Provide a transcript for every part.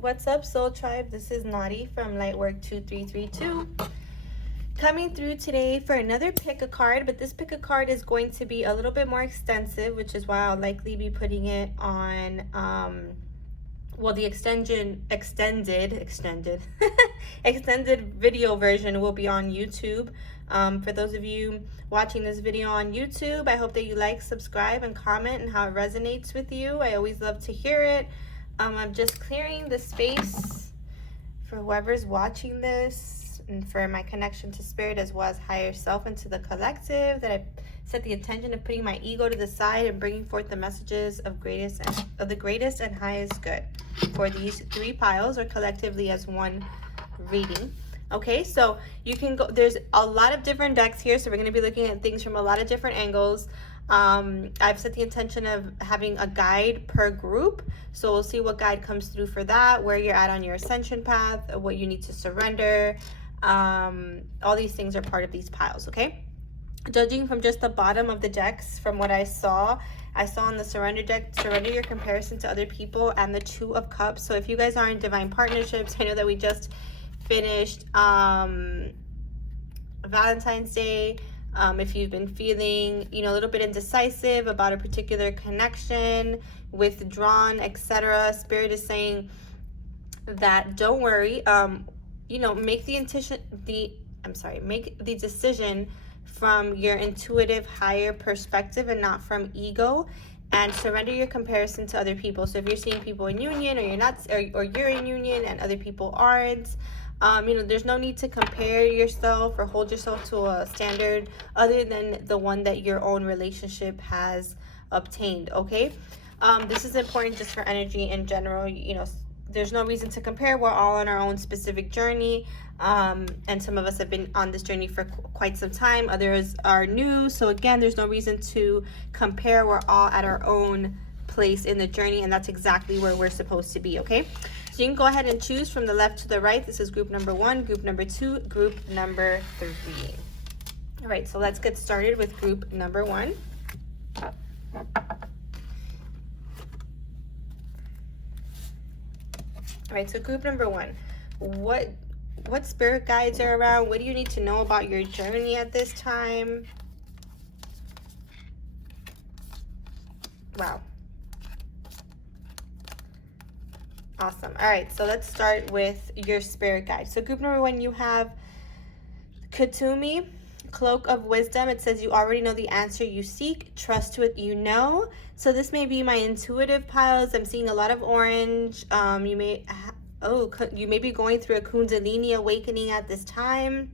What's up, Soul Tribe? This is Nadi from Lightwork 2332. Coming through today for another pick a card, but this pick a card is going to be a little bit more extensive, which is why I'll likely be putting it on the extended extended video version will be on YouTube. For those of you watching this video on YouTube, I hope that you like, subscribe, and comment and how it resonates with you. I always love to hear it. I'm just clearing the space for whoever's watching this and for my connection to spirit as well as higher self and to the collective, that I set the intention of putting my ego to the side and bringing forth the messages of the greatest and highest good for these three piles, or collectively as one reading. Okay, so you can go, there's a lot of different decks here, so we're going to be looking at things from a lot of different angles. I've set the intention of having a guide per group, so we'll see what guide comes through for that, where you're at on your ascension path, what you need to surrender. All these things are part of these piles, okay? Judging from just the bottom of the decks, from what I saw on the surrender deck, surrender your comparison to other people, and the Two of Cups. So if you guys are in divine partnerships, I know that we just finished Valentine's Day. If you've been feeling, a little bit indecisive about a particular connection, withdrawn, etc., Spirit is saying that don't worry. Make the decision from your intuitive higher perspective and not from ego, and surrender your comparison to other people. So if you're seeing people in union, or you're not, or you're in union and other people aren't, there's no need to compare yourself or hold yourself to a standard other than the one that your own relationship has obtained, okay? This is important just for energy in general. There's no reason to compare. We're all on our own specific journey, and some of us have been on this journey for quite some time. Others are new, so again, there's no reason to compare. We're all at our own place in the journey, and that's exactly where we're supposed to be, okay? So you can go ahead and choose from the left to the right. This is group number 1, group number 2, group number 3. All right, so let's get started with group number 1. All right, so group number 1, what spirit guides are around? What do you need to know about your journey at this time? Wow. Awesome. All right, so let's start with your spirit guide. So group number 1, you have Katumi, Cloak of Wisdom. It says you already know the answer you seek. Trust what you know. So this may be my intuitive piles. I'm seeing a lot of orange. You may be going through a Kundalini awakening at this time.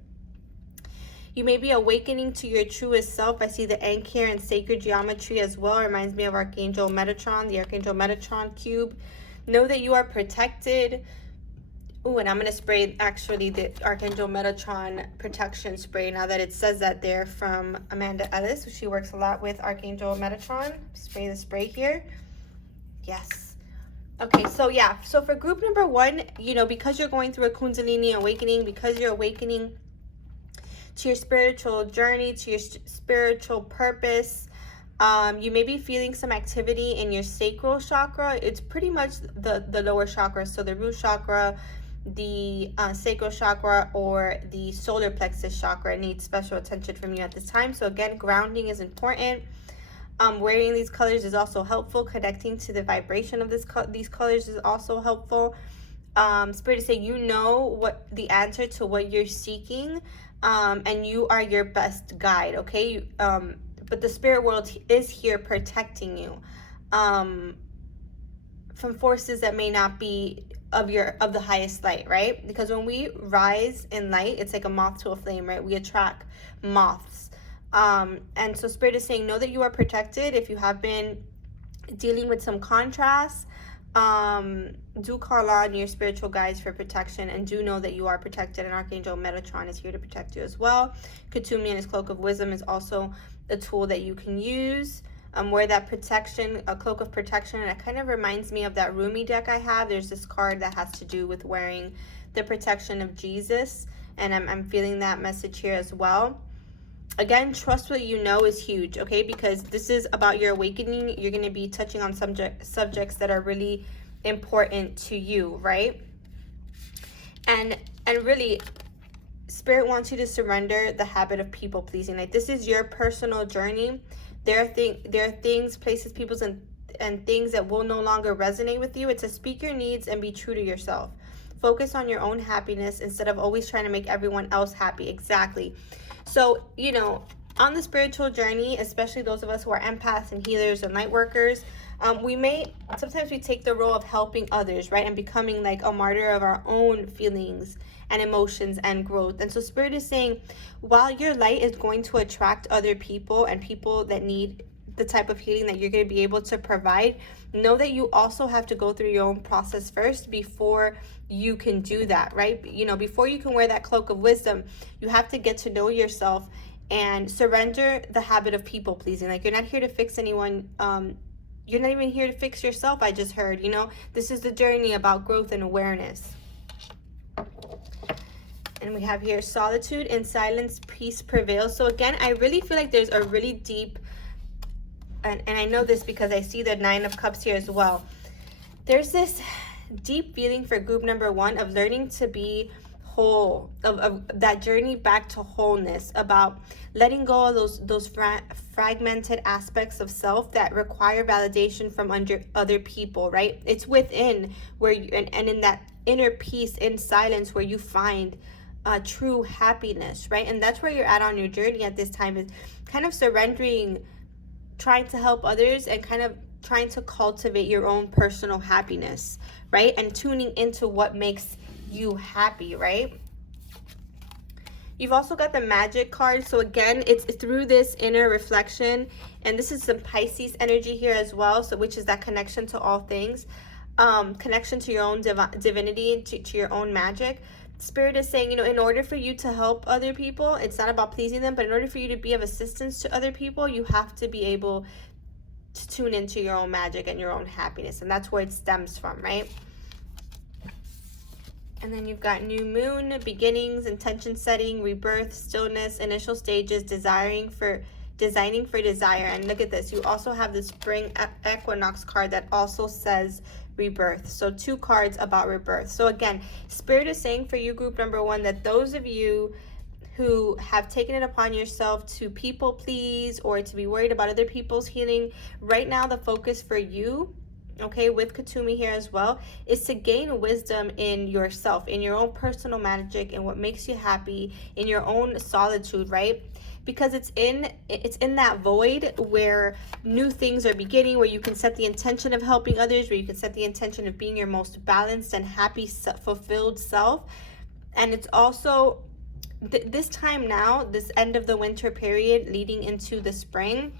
You may be awakening to your truest self. I see the Ankh here in sacred geometry as well. It reminds me of Archangel Metatron, the Archangel Metatron cube. Know that you are protected. Oh, and I'm going to spray actually the Archangel Metatron protection spray now that it says that there, from Amanda Ellis. She works a lot with Archangel Metatron. Spray the spray here. Yes. Okay, so yeah. So for group number 1, because you're going through a Kundalini awakening, because you're awakening to your spiritual journey, to your spiritual purpose, you may be feeling some activity in your sacral chakra. It's pretty much the lower chakra, so the root chakra, the sacral chakra, or the solar plexus chakra needs special attention from you at this time. So again, grounding is important. Wearing these colors is also helpful. Connecting to the vibration of these colors is also helpful. Spirit is saying you know what the answer to what you're seeking, and you are your best guide, okay? But the spirit world is here protecting you from forces that may not be of the highest light, right? Because when we rise in light, it's like a moth to a flame, right? We attract moths. And so Spirit is saying, know that you are protected. If you have been dealing with some contrast, do call on your spiritual guides for protection, and do know that you are protected, and Archangel Metatron is here to protect you as well. Katumi and his Cloak of Wisdom is also a tool that you can use. Wear that protection, a cloak of protection, and it kind of reminds me of that Rumi deck I have. There's this card that has to do with wearing the protection of Jesus, and I'm feeling that message here as well. Again, trust what you know is huge, okay? Because this is about your awakening. You're going to be touching on subjects that are really important to you, right? And really, Spirit wants you to surrender the habit of people pleasing. Like, this is your personal journey. There are things, places, peoples, and things that will no longer resonate with you. It's to speak your needs and be true to yourself. Focus on your own happiness instead of always trying to make everyone else happy. Exactly. So, you know, on the spiritual journey, especially those of us who are empaths and healers and light workers, sometimes we take the role of helping others, right? And becoming like a martyr of our own feelings and emotions and growth. And so Spirit is saying, while your light is going to attract other people and people that need the type of healing that you're going to be able to provide, know that you also have to go through your own process first before you can do that, right? You know, before you can wear that cloak of wisdom, you have to get to know yourself and surrender the habit of people pleasing. Like, you're not here to fix anyone. You're not even here to fix yourself, I just heard. You know, this is the journey about growth and awareness. And we have here, solitude and silence, peace prevails. So again, I really feel like there's a really deep, and I know this because I see the 9 of Cups here as well. There's this deep feeling for group number 1 of learning to be whole, of that journey back to wholeness, about letting go of those fragmented aspects of self that require validation from other people, right? It's within where you, and in that inner peace, in silence, where you find true happiness, right? And that's where you're at on your journey at this time, is kind of surrendering, trying to help others, and kind of trying to cultivate your own personal happiness, right? And tuning into what makes you happy, right? You've also got the Magic card. So again, it's through this inner reflection, and this is some Pisces energy here as well, so which is that connection to all things, connection to your own divinity, to your own magic. Spirit is saying, you know, in order for you to help other people, it's not about pleasing them, but in order for you to be of assistance to other people, you have to be able to tune into your own magic and your own happiness. And that's where it stems from, right? And then you've got new moon, beginnings, intention setting, rebirth, stillness, initial stages, designing for desire. And look at this. You also have the spring equinox card that also says rebirth. So 2 cards about rebirth. So again, Spirit is saying for you, group number 1, that those of you who have taken it upon yourself to people please or to be worried about other people's healing, right now the focus for you, okay, with Katumi here as well, is to gain wisdom in yourself, in your own personal magic, and what makes you happy, in your own solitude, right? Because it's in that void where new things are beginning, where you can set the intention of helping others, where you can set the intention of being your most balanced and happy, fulfilled self. And it's also this time now, this end of the winter period leading into the spring,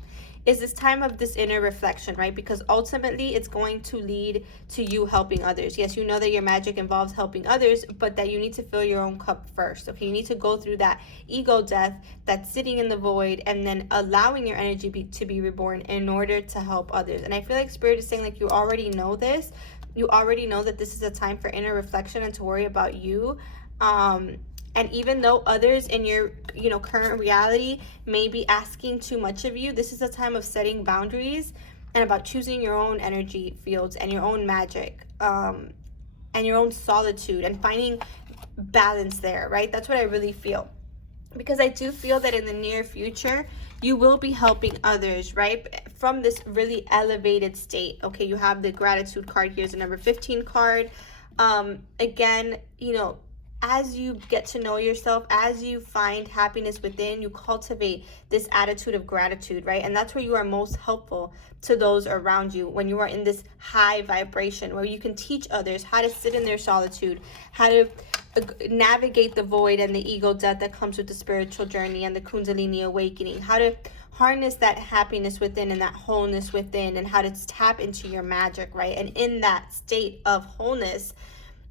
is this time of this inner reflection, right? Because ultimately it's going to lead to you helping others. Yes, you know that your magic involves helping others, but that you need to fill your own cup first, okay? You need to go through that ego death that's sitting in the void, and then allowing your energy to be reborn in order to help others. And I feel like Spirit is saying, like, you already know this. You already know that this is a time for inner reflection and to worry about you. And even though others in your, you know, current reality may be asking too much of you, this is a time of setting boundaries and about choosing your own energy fields and your own magic, and your own solitude, and finding balance there, right? That's what I really feel. Because I do feel that in the near future, you will be helping others, right? From this really elevated state. Okay, you have the gratitude card. Here's the number 15 card. Again, you know, as you get to know yourself, as you find happiness within, you cultivate this attitude of gratitude, right? And that's where you are most helpful to those around you, when you are in this high vibration, where you can teach others how to sit in their solitude, how to navigate the void and the ego death that comes with the spiritual journey and the Kundalini awakening, how to harness that happiness within and that wholeness within, and how to tap into your magic, right? And in that state of wholeness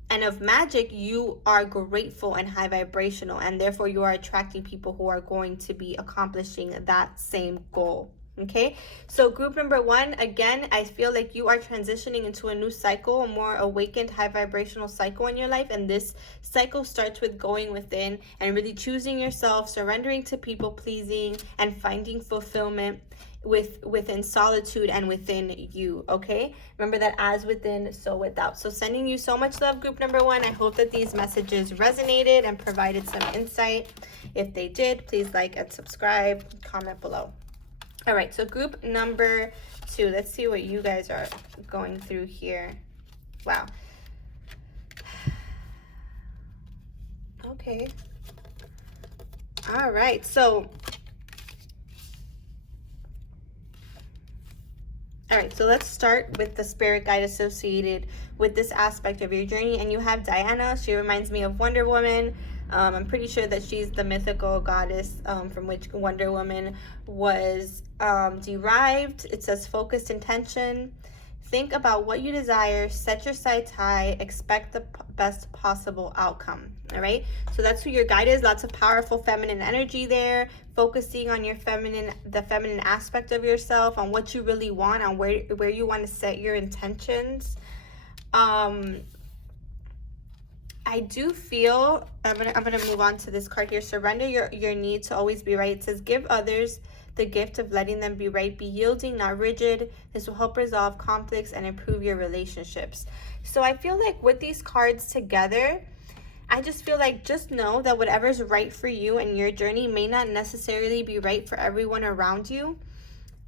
and of magic, you are grateful and high vibrational, and therefore you are attracting people who are going to be accomplishing that same goal. Okay, so group number 1, again, I feel like you are transitioning into a new cycle, a more awakened, high vibrational cycle in your life. And this cycle starts with going within and really choosing yourself, surrendering to people pleasing, and finding fulfillment within solitude and within you. Okay, remember that as within, so without. So sending you so much love, group number one. I hope that these messages resonated and provided some insight. If they did, please like and subscribe, comment below. All right, so group number two, let's see what you guys are going through here. Wow. Okay. All right, so let's start with the spirit guide associated with this aspect of your journey. And you have Diana. She reminds me of Wonder Woman. I'm pretty sure that she's the mythical goddess from which Wonder Woman was derived. It says focused intention. Think about what you desire, set your sights high, expect the best possible outcome. All right, so that's who your guide is. Lots of powerful feminine energy there, focusing on your the feminine aspect of yourself, on what you really want, on where you want to set your intentions. I do feel, I'm gonna move on to this card here. Surrender your need to always be right. It says give others the gift of letting them be right. Be yielding, not rigid. This will help resolve conflicts and improve your relationships. So I feel like with these cards together, I just feel like just know that whatever's right for you and your journey may not necessarily be right for everyone around you.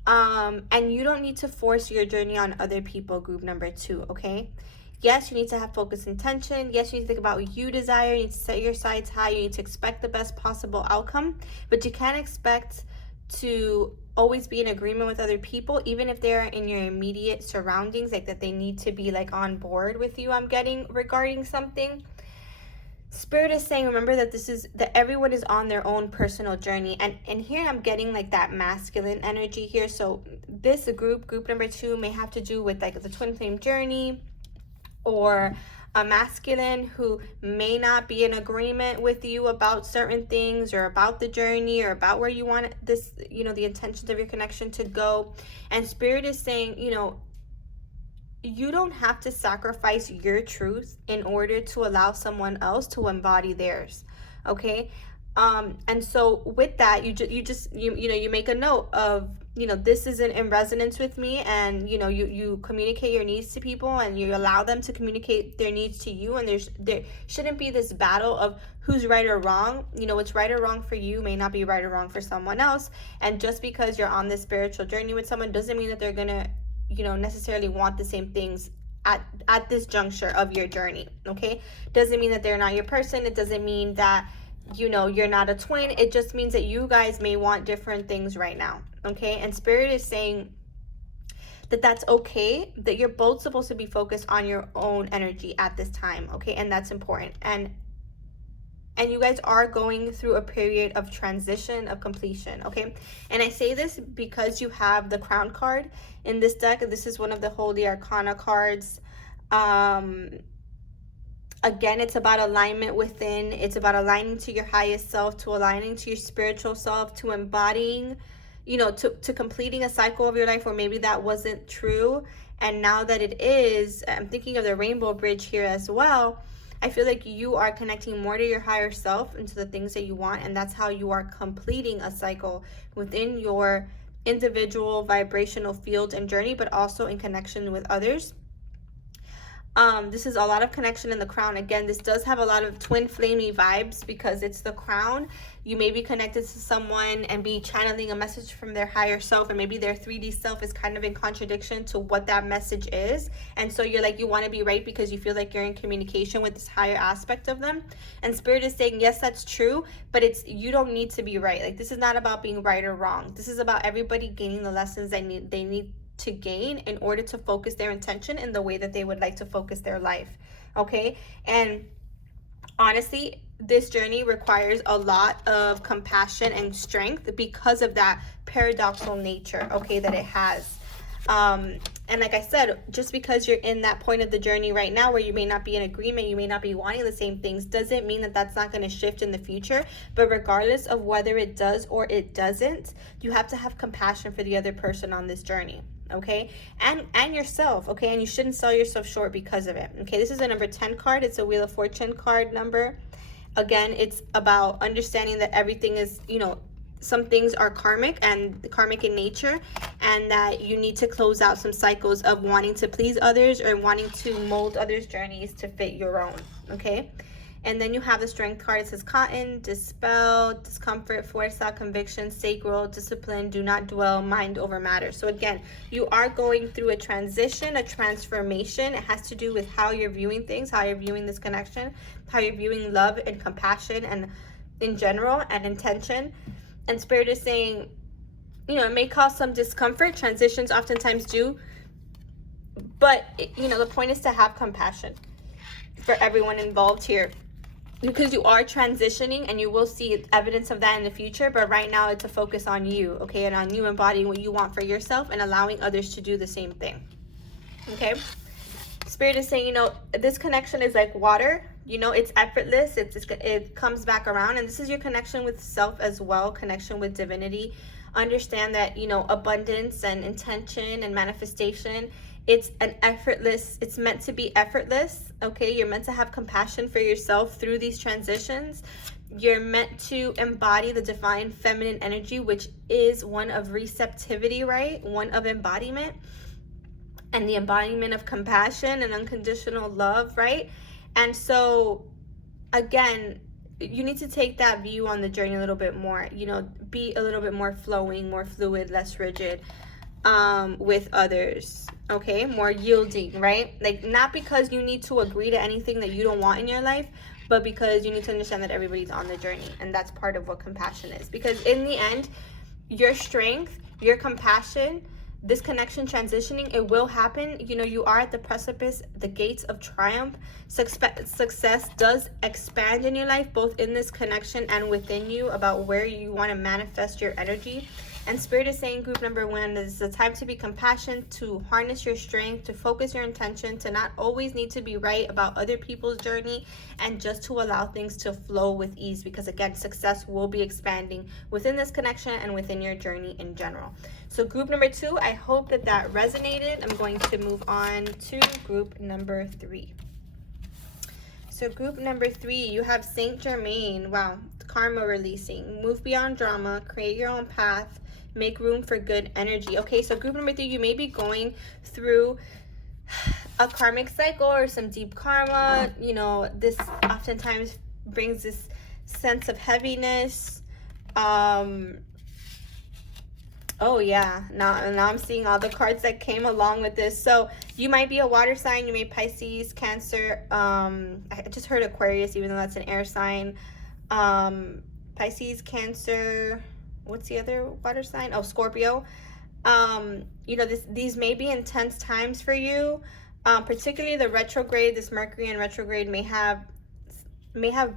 And you don't need to force your journey on other people, group number two, okay? Yes, you need to have focused intention. Yes, you need to think about what you desire. You need to set your sights high. You need to expect the best possible outcome. But you can't expect to always be in agreement with other people, even if they're in your immediate surroundings, like that they need to be like on board with you, I'm getting, regarding something. Spirit is saying, remember that everyone is on their own personal journey. And here I'm getting like that masculine energy here. So this group number two may have to do with like the twin flame journey, or a masculine who may not be in agreement with you about certain things, or about the journey, or about where you want this, the intentions of your connection to go. And Spirit is saying, you don't have to sacrifice your truth in order to allow someone else to embody theirs. Okay. And so with that, you make a note of, this isn't in resonance with me, and you communicate your needs to people, and you allow them to communicate their needs to you, and there shouldn't be this battle of who's right or wrong. What's right or wrong for you may not be right or wrong for someone else. And just because you're on this spiritual journey with someone doesn't mean that they're gonna necessarily want the same things at this juncture of your journey. Okay, doesn't mean that they're not your person. It doesn't mean that you're not a twin. It just means that you guys may want different things right now. Okay, and Spirit is saying that that's okay, that you're both supposed to be focused on your own energy at this time. Okay, and that's important. And you guys are going through a period of transition, of completion. Okay, and I say this because you have the Crown card in this deck. This is one of the Holy Arcana cards. Again, it's about alignment within. It's about aligning to your highest self, to aligning to your spiritual self, to embodying, to completing a cycle of your life where maybe that wasn't true. And now that it is, I'm thinking of the Rainbow Bridge here as well. I feel like you are connecting more to your higher self and to the things that you want. And that's how you are completing a cycle within your individual vibrational field and journey, but also in connection with others. This is a lot of connection in the Crown. Again, this does have a lot of twin flamey vibes because it's the Crown. You may be connected to someone and be channeling a message from their higher self, and maybe their 3D self is kind of in contradiction to what that message is. And so you're like, you want to be right because you feel like you're in communication with this higher aspect of them. And Spirit is saying, yes, that's true, but you don't need to be right. Like, this is not about being right or wrong. This is about everybody gaining the lessons they need to gain in order to focus their intention in the way that they would like to focus their life. Okay, and honestly, this journey requires a lot of compassion and strength because of that paradoxical nature, okay, that it has. And like I said, just because you're in that point of the journey right now where you may not be in agreement, you may not be wanting the same things, doesn't mean that that's not going to shift in the future. But regardless of whether it does or it doesn't, you have to have compassion for the other person on this journey. Okay, and yourself. Okay, and you shouldn't sell yourself short because of it. Okay, this is a number 10 card. It's a Wheel of Fortune card number. Again, it's about understanding that everything is, some things are karmic and karmic in nature, and that you need to close out some cycles of wanting to please others or wanting to mold others' journeys to fit your own, okay? And then you have the Strength card. It says cotton, dispel, discomfort, foresight, conviction, sacral, discipline, do not dwell, mind over matter. So again, you are going through a transition, a transformation. It has to do with how you're viewing things, how you're viewing this connection, how you're viewing love and compassion and in general and intention. And Spirit is saying, you know, it may cause some discomfort. Transitions oftentimes do. But, you know, the point is to have compassion for everyone involved here, because you are transitioning and you will see evidence of that in the future. But right now it's a focus on you, okay, and on you embodying what you want for yourself and allowing others to do the same thing, okay? Spirit is saying, you know, this connection is like water, you know, it's effortless, it comes back around, and this is your connection with self as well, connection with divinity. Understand that, you know, abundance and intention and manifestation, it's meant to be effortless, okay? You're meant to have compassion for yourself through these transitions. You're meant to embody the divine feminine energy, which is one of receptivity, right? One of embodiment, and the embodiment of compassion and unconditional love, right? And so, again, you need to take that view on the journey a little bit more, you know, be a little bit more flowing, more fluid, less rigid with others, okay? More yielding, right? Like, not because you need to agree to anything that you don't want in your life, but because you need to understand that everybody's on the journey, and that's part of what compassion is. Because in the end, your strength, your compassion, this connection transitioning, it will happen. You know, you are at the precipice, the gates of triumph. Success does expand in your life, both in this connection and within you, about where you want to manifest your energy. And Spirit is saying, group number 1, this is a time to be compassionate, to harness your strength, to focus your intention, to not always need to be right about other people's journey, and just to allow things to flow with ease. Because again, success will be expanding within this connection and within your journey in general. So group number 2, I hope that that resonated. I'm going to move on to group number 3. So group number 3, you have Saint Germain. Wow, karma releasing. Move beyond drama, create your own path, make room for good energy. Okay, so group number 3, you may be going through a karmic cycle or some deep karma. You know, this oftentimes brings this sense of heaviness. Oh yeah, now I'm seeing all the cards that came along with this. So you might be a water sign, you may Pisces, Cancer, I just heard Aquarius, even though that's an air sign. Pisces, Cancer, what's the other water sign? Oh, Scorpio. You know, these may be intense times for you, particularly the retrograde. This Mercury in retrograde may have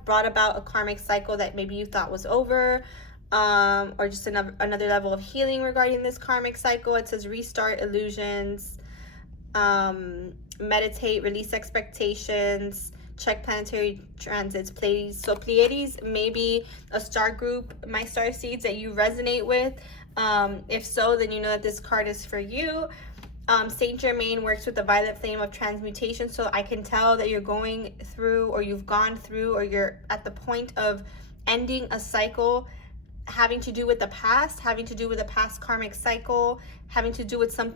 brought about a karmic cycle that maybe you thought was over, or just another level of healing regarding this karmic cycle. It says restart illusions, meditate, release expectations, check planetary transits, Pleiades. So Pleiades may be a star group, my star seeds, that you resonate with. If so, then you know that this card is for you. Saint Germain works with the violet flame of transmutation. So I can tell that you're going through, or you've gone through, or you're at the point of ending a cycle having to do with the past, having to do with a past karmic cycle, having to do with some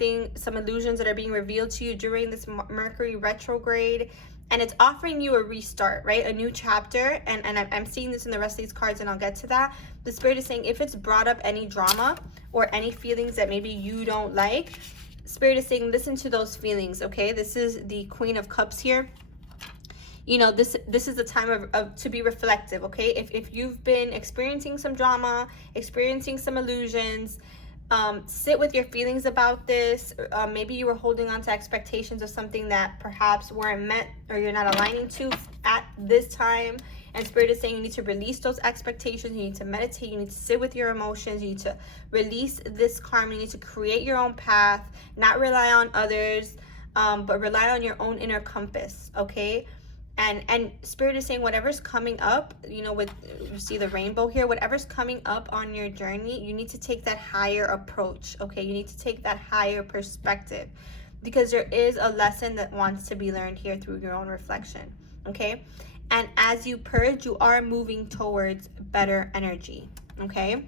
illusions that are being revealed to you during this Mercury retrograde. And it's offering you a restart, right? A new chapter. And I'm seeing this in the rest of these cards, and I'll get to that. The Spirit is saying, if it's brought up any drama or any feelings that maybe you don't like, Spirit is saying, listen to those feelings, okay? This is the Queen of Cups here. You know, this is the time of to be reflective, okay? If you've been experiencing some drama, experiencing some illusions, sit with your feelings about this. Maybe you were holding on to expectations of something that perhaps weren't met, or you're not aligning to at this time. And Spirit is saying you need to release those expectations. You need to meditate. You need to sit with your emotions. You need to release this karma. You need to create your own path, not rely on others, but rely on your own inner compass, okay? And Spirit is saying whatever's coming up, you know, with, you see the rainbow here, whatever's coming up on your journey, you need to take that higher approach, okay? You need to take that higher perspective, because there is a lesson that wants to be learned here through your own reflection, okay? And as you purge, you are moving towards better energy, okay?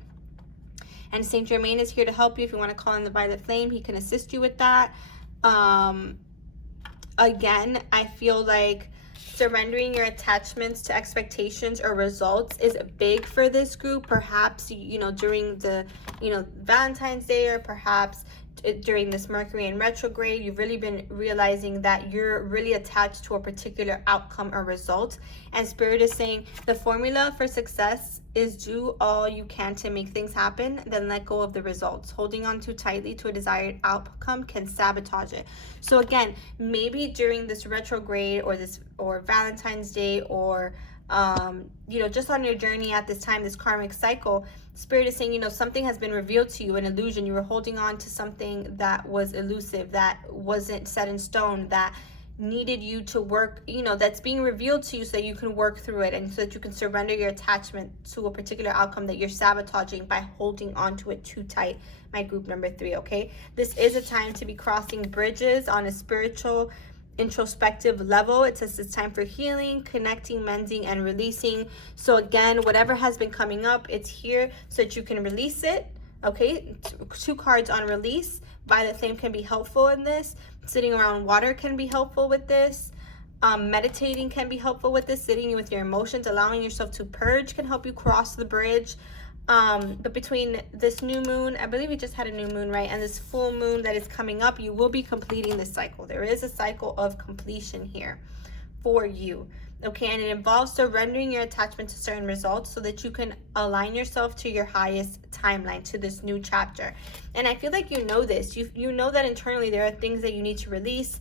And Saint Germain is here to help you. If you want to call in the Violet Flame, he can assist you with that. Again, I feel like surrendering your attachments to expectations or results is big for this group. Perhaps, you know, during the, you know, Valentine's Day, or perhaps during this Mercury in retrograde, you've really been realizing that you're really attached to a particular outcome or result. And Spirit is saying the formula for success is do all you can to make things happen, then let go of the results. Holding on too tightly to a desired outcome can sabotage it. So again, maybe during this retrograde or Valentine's Day, or you know, just on your journey at this time, this karmic cycle, Spirit is saying, you know, something has been revealed to you, an illusion. You were holding on to something that was elusive, that wasn't set in stone, that needed you to work, you know, that's being revealed to you so that you can work through it, and so that you can surrender your attachment to a particular outcome that you're sabotaging by holding on to it too tight, my group number 3, okay? This is a time to be crossing bridges on a spiritual, introspective level. It says it's time for healing, connecting, mending, and releasing. So again, whatever has been coming up, it's here so that you can release it, okay? 2 cards on release. Violet Flame can be helpful in this. Sitting around water can be helpful with this. Meditating can be helpful with this. Sitting with your emotions, allowing yourself to purge can help you cross the bridge. But between this new moon, I believe we just had a new moon, right, and this full moon that is coming up, you will be completing this cycle. There is a cycle of completion here for you, okay? And it involves surrendering your attachment to certain results so that you can align yourself to your highest timeline, to this new chapter. And I feel like you know this. You know that internally there are things that you need to release.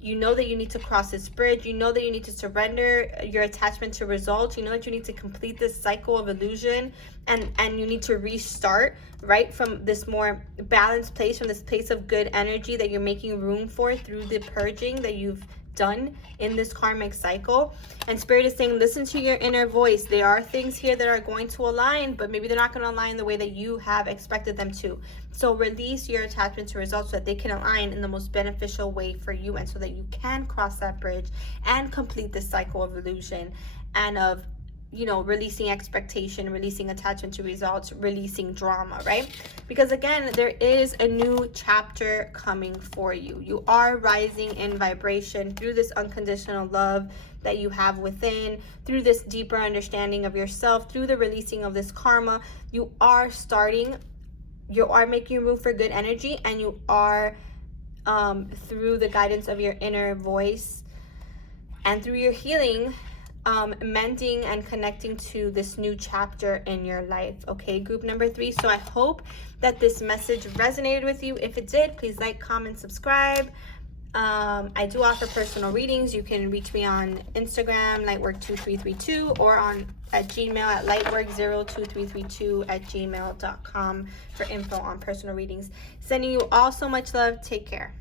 You know that you need to cross this bridge. You know that you need to surrender your attachment to results. You know that you need to complete this cycle of illusion, and you need to restart, right, from this more balanced place, from this place of good energy that you're making room for through the purging that you've done in this karmic cycle. And Spirit is saying, listen to your inner voice. There are things here that are going to align, but maybe they're not going to align the way that you have expected them to. So release your attachment to results so that they can align in the most beneficial way for you, and so that you can cross that bridge and complete this cycle of illusion and of, you know, releasing expectation, releasing attachment to results, releasing drama, right? Because again, there is a new chapter coming for you. You are rising in vibration through this unconditional love that you have within, through this deeper understanding of yourself, through the releasing of this karma. You are making room for good energy, and you are through the guidance of your inner voice and through your healing, mending and connecting to this new chapter in your life, okay, group number 3. So I hope that this message resonated with you. If it did, please like, comment, subscribe. I do offer personal readings. You can reach me on Instagram, lightwork2332, or at Gmail at lightwork02332@gmail.com for info on personal readings. Sending you all so much love. Take care.